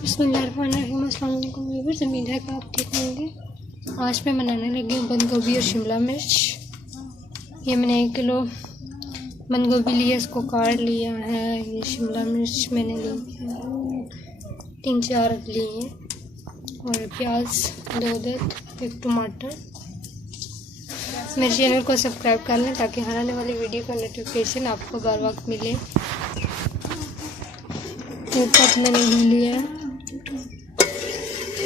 बिस्मिल्लाहिर्रहमानिर्रहीम। अस्सलाम वालेकुम व्यूअर्स, उम्मीद है कि आप ठीक होंगे। आज मैं बनाने लगी हूँ बंद गोभी और शिमला मिर्च। ये मैंने 1 किलो बंद गोभी लिया, इसको काट लिया है। ये शिमला मिर्च मैंने ली है 3-4 ली हैं, और प्याज 2 1 टमाटर। मेरे चैनल को सब्सक्राइब कर लें ताकि हर आने वाली वीडियो का नोटिफिकेशन आपको बर वक्त मिले। एक कप मैंने घी लिया है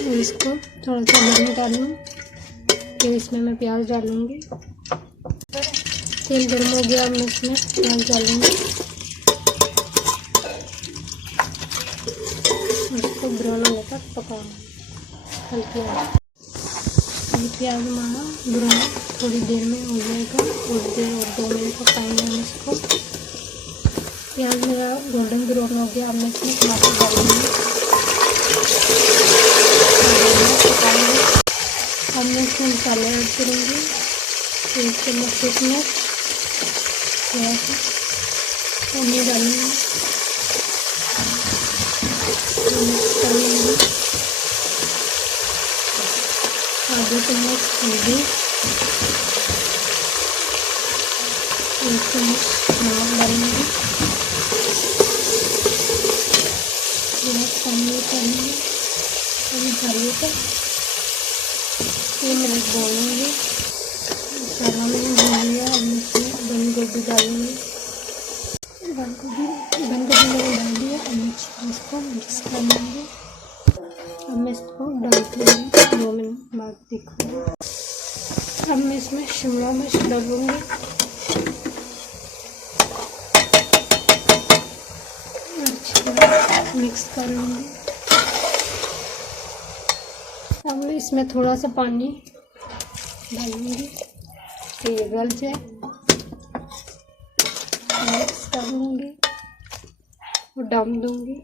और इसको थोड़ा सा गर्म कर लूँ। फिर इसमें मैं प्याज डालूँगी। तेल गर्म हो गया, अब मैं इसमें प्याज डालूँगी। इसको ब्राउन होने तक पकाऊँगी हल्की आंच। प्याज हमारा ब्राउन थोड़ी देर में हो जाएगा। थोड़ी देर और 2 मिनट पकाएंगे हम इसको। प्याज मेरा गोल्डन ब्राउन हो गया, अब मैं इसमें टमाटर डालूँगी। अब मैं इसमें मसाले ऐड करूँगी। 1 चम्मच किशमिश, थोड़ा सा पानी डालूँगी, मिक्स कर लूँगी। आधे चम्मच हल्दी, 1 चम्मच नमक डालूँगी। थोड़ा पानी डालूँगी और मसाले को 3 मिनट भूनूँगी। मसाला मैंने भून लिया। अब मैं इसमें बंद गोभी डालूँगी। बंद गोभी मैंने डाल दिया। अब मैं इसको मिक्स कर लूँगी। अब मैं इसको डाल के 2 मिनट बाद देखूँगी। अब मैं इसमें शिमला मिर्च डालूँगी। अच्छी तरह मिक्स कर लूँगी। अब मैं इसमें थोड़ा सा पानी डालूँगी कि ये गल जाए। मिक्स कर लूँगी और दम दूँगी।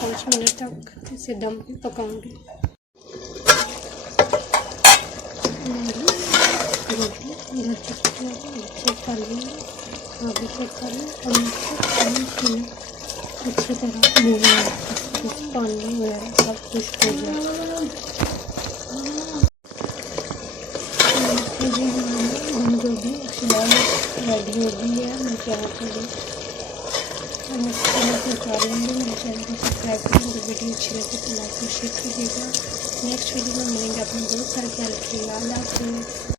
5 मिनट तक इसे दम पे पकाऊँगी। रोटी चेक कर लूँगी, आगे चेक कर लूँ और अच्छी तरह भूनना। पानी वगैरह सब कुछ हो गया। बंद गोभी रेडी हो गई है। मैं क्या करूँ, हम इसको निकाल लेंगे। मेरे चैनल को सब्सक्राइब करें। अगर वीडियो अच्छी लगे तो लाइक और शेयर कीजिएगा। नेक्स्ट वीडियो में मिलेंगे। अपने बहुत सारे ख्याल रखिएगा। अल्लाह हाफ़िज़।